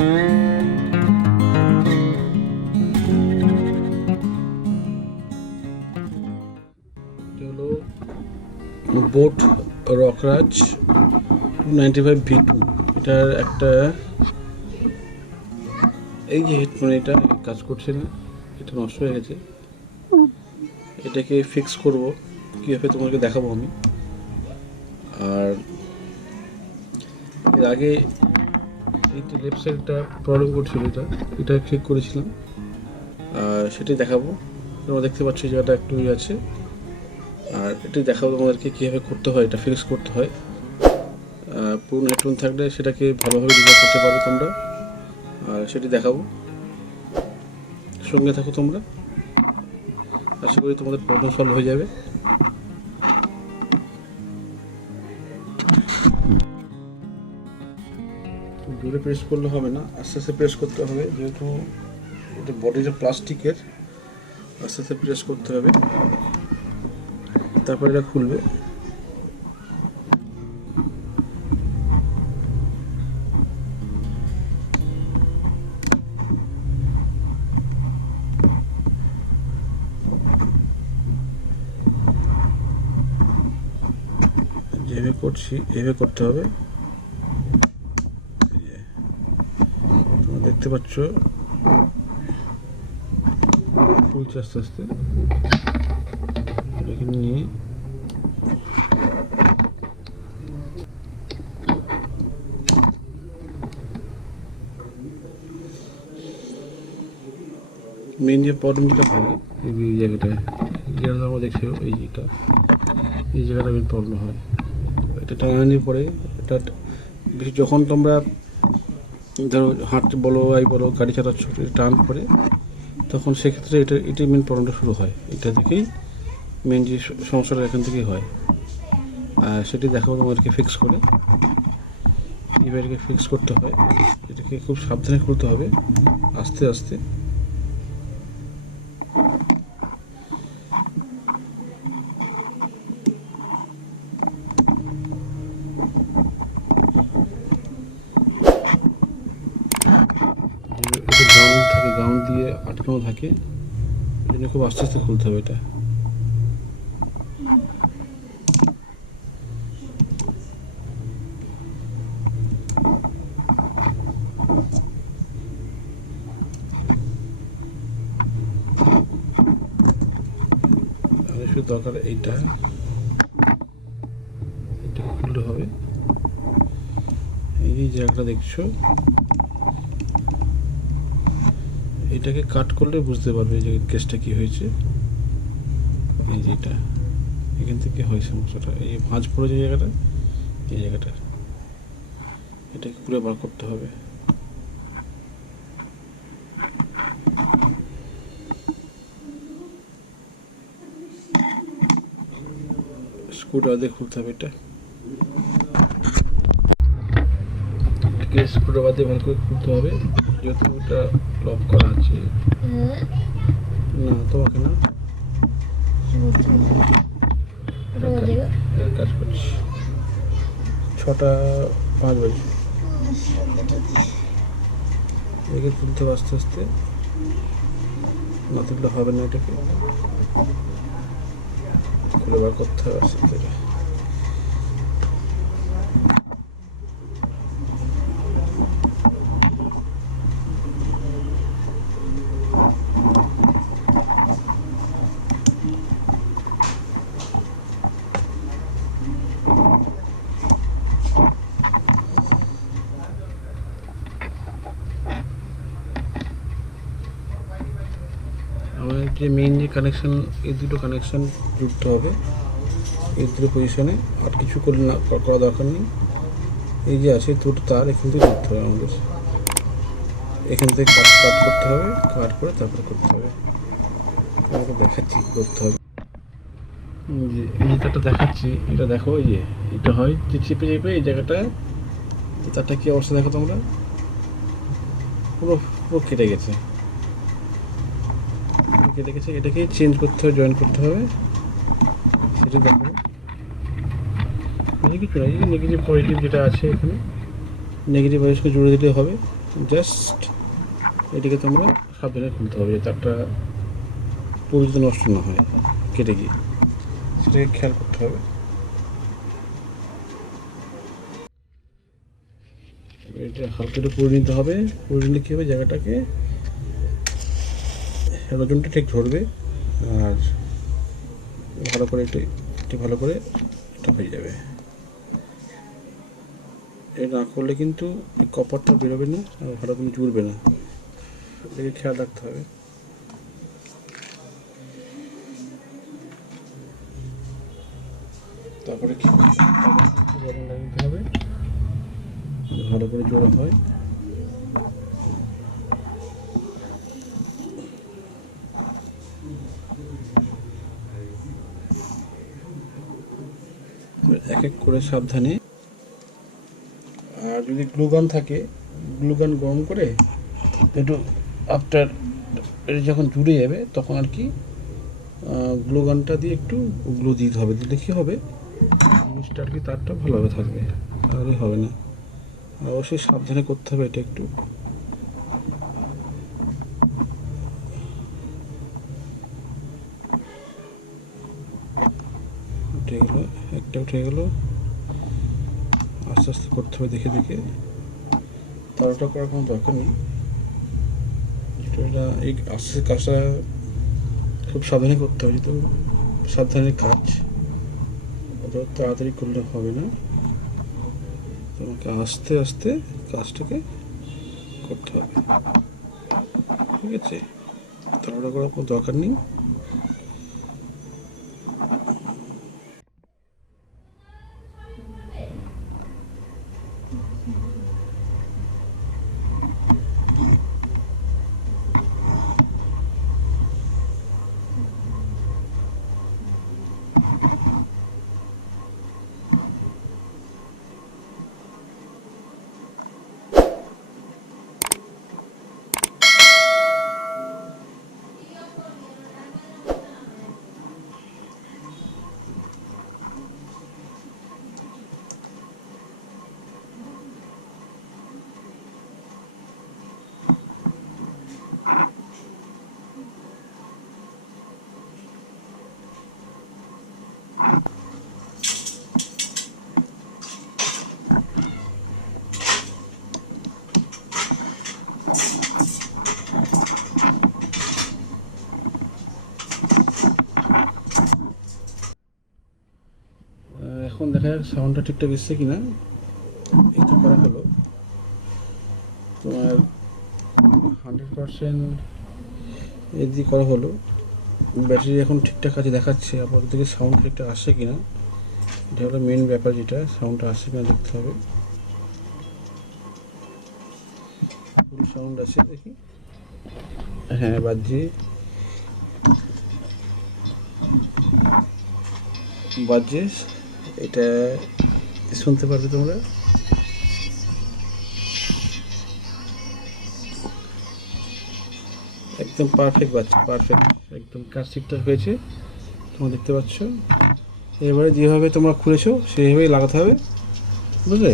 হলো boat রকরাজ 295V2। এটার একটা এই যে হেডফোন, এটা কাজ করছে না, এটা নষ্ট হয়ে গেছে। এটাকে ফিক্স করব কীভাবে তোমাকে দেখাবো আমি। আর এর আগে এইটা লেফট সাইডটা প্রবলেম করছিল, এটা ঠিক করেছিলাম, আর সেটাই দেখাবো। তোমরা দেখতে পাচ্ছ এই জায়গাটা একটু আছে, আর এটাই দেখাবো তোমাদেরকে কীভাবে করতে হয়, এটা ফিক্স করতে হয়। পুরনো হেডফোন থাকলে সেটাকে ভালোভাবে রিপেয়ার করতে পারবে তোমরা, আর সেটি দেখাবো। সঙ্গে থাকো তোমরা, আশা করি তোমাদের প্রবলেম সলভ হয়ে যাবে। জোরে প্রেস করলে হবে না, আস্তে আস্তে প্রেস করতে হবে, যেহেতু এটা বডিটা প্লাস্টিকের। আস্তে আস্তে প্রেস করতে হবে, তারপরে এটা খুলবে। যেভাবে করছি এভাবে করতে হবে। তোমরা দেখতে পাচ্ছ খুলছে আস্তে আস্তে। এটাকে নিয়ে মেন যে প্রবলেম যেটা হয় এই জায়গাটায়, যেটা আমরা দেখছি এই জায়গাটা মেন প্রবলেম হয়। এটা টানানির পরে এটা বেশি যখন তোমরা ধরো হাঁটতে বলো বলো গাড়ি চালাচ্ছ, টান পরে তখন সেক্ষেত্রে এটাই মেন প্রবলেমটা শুরু হয়। এটা থেকেই মেন যে সমস্যাটা এখান থেকেই হয়, আর সেটি দেখাবো তোমাদেরকে ফিক্স করে। এটাকে ফিক্স করতে হয়, এটাকে খুব সাবধানে খুলতে হবে, আস্তে আস্তে। গাউন দিয়ে আটকানো থাকে, এই জন্য খুব আস্তে আস্তে খুলতে হবে এটা। শুধু দরকার এইটা খুললে হবে। এই জায়গাটা দেখছো, এটাকে কাট করলে বুঝতে পারবে যে কেসটা কি হয়েছে। এই যেটা এখান থেকে হয় সমস্যাটা, এই ভাঁজ পড়ে যে জায়গাটা, এই জায়গাটা এটাকে খুলে বার করতে হবে। স্ক্রুটা দিয়ে খুলতে হবে এটাকে স্ক্রুটা দিয়ে ভালো করে খুলতে হবে, যেহেতু এটা লক করা আছে। না তোমাকে না, কাজ করছি 6:05 বাজে। এটাকে তুলতে হবে আস্তে আস্তে, না তুললে হবে না। এটাকে খুলে বার করতে হবে আস্তে আস্তে। আমাদের যে মেইন যে কানেকশান, এই দুটো কানেকশান যুক্ত হবে এই দুটো পজিশনে, আর কিছু করা দরকার নেই। এই যে আছে দুটো তার এখান থেকে যুক্ত হবে, আমাদের এখান থেকে কাট করতে হবে, কাট করে তারপরে করতে হবে। আমাকে দেখাচ্ছি কী করতে হবে। যে এই তারটা দেখাচ্ছি, এটা দেখো, এই যে এটা হয় যে চেপে এই জায়গাটায় তারটা কী অবস্থা দেখো তোমরা, পুরো পুরো কেটে গেছে। এটাকে চেঞ্জ করতে হবে, জয়েন করতে হবে, সেটা দেখো। কিছু না, নেগেটিভ পজিটিভ যেটা আছে এখানে, নেগেটিভ পজিটিভকে জুড়ে দিতে হবে। জাস্ট এটিকে তোমরা সাবধানে খুলতে হবে, তারটা পরিচিত নষ্ট না হয় কেটে গিয়ে, সেটাকে খেয়াল করতে হবে। এটা হালকা একটু করে নিতে হবে, করে নিলে কী হবে জায়গাটাকে ওজনটা ঠিক ধরবে আর ভালো করে একটু ভালো করে এটা হয়ে যাবে। এটা না করলে কিন্তু কপারটা বেরোবে না আর ভালো করে জুড়বে না, এটাকে খেয়াল রাখতে হবে। তারপরে কি বটন লাগাতে হবে, ভালো করে জোড়া হয়। এক এক করে সাবধানে, আর যদি গ্লুগান থাকে গ্লুগান গরম করে একটু আফটার এটা যখন জুড়ে যাবে তখন আর কি গ্লুগানটা দিয়ে একটু গ্লু দিতে হবে, দিলে কী হবে জিনিসটা আর কি তারটা ভালোভাবে থাকবে, তাহলে হবে না। অবশ্যই সাবধানে করতে হবে এটা একটু। উঠে গেল, একটা উঠে গেল, আস্তে আস্তে করতে হবে দেখে দেখে, তারটা করার কোনো দরকার নেই। এটা এই আস্তে কাজটা খুব সাবধানে করতে হবে, যেহেতু সাবধানে কাজ, অত তাড়াতাড়ি করলে হবে না, তোমাকে আস্তে আস্তে কাজটাকে করতে হবে, ঠিক আছে? তাড়াহুড়ো করার কোনো দরকার নেই। এখন দেখা যাক সাউন্ডটা ঠিকঠাক এসছে কিনা। এই তো করা হলো, তোমার 100% এদিকে করা হলো, ব্যাটারি এখন ঠিকঠাক আছে দেখাচ্ছে, আপাতত থেকে সাউন্ড ঠিকঠাক আসছে কিনা, এটা হলো মেন ব্যাপার, যেটা সাউন্ডটা আসছে কিনা দেখতে হবে। ফুল সাউন্ড আছে দেখি, হ্যাঁ বাজছে বাজছে, এটা শুনতে পারবে তোমরা। একদম পারফেক্ট বাজছে, পারফেক্ট, একদম কাজ ঠিকঠাক হয়েছে তোমরা দেখতে পাচ্ছ। এবারে যেভাবে তোমরা খুলেছো সেইভাবেই লাগাতে হবে, বুঝলে?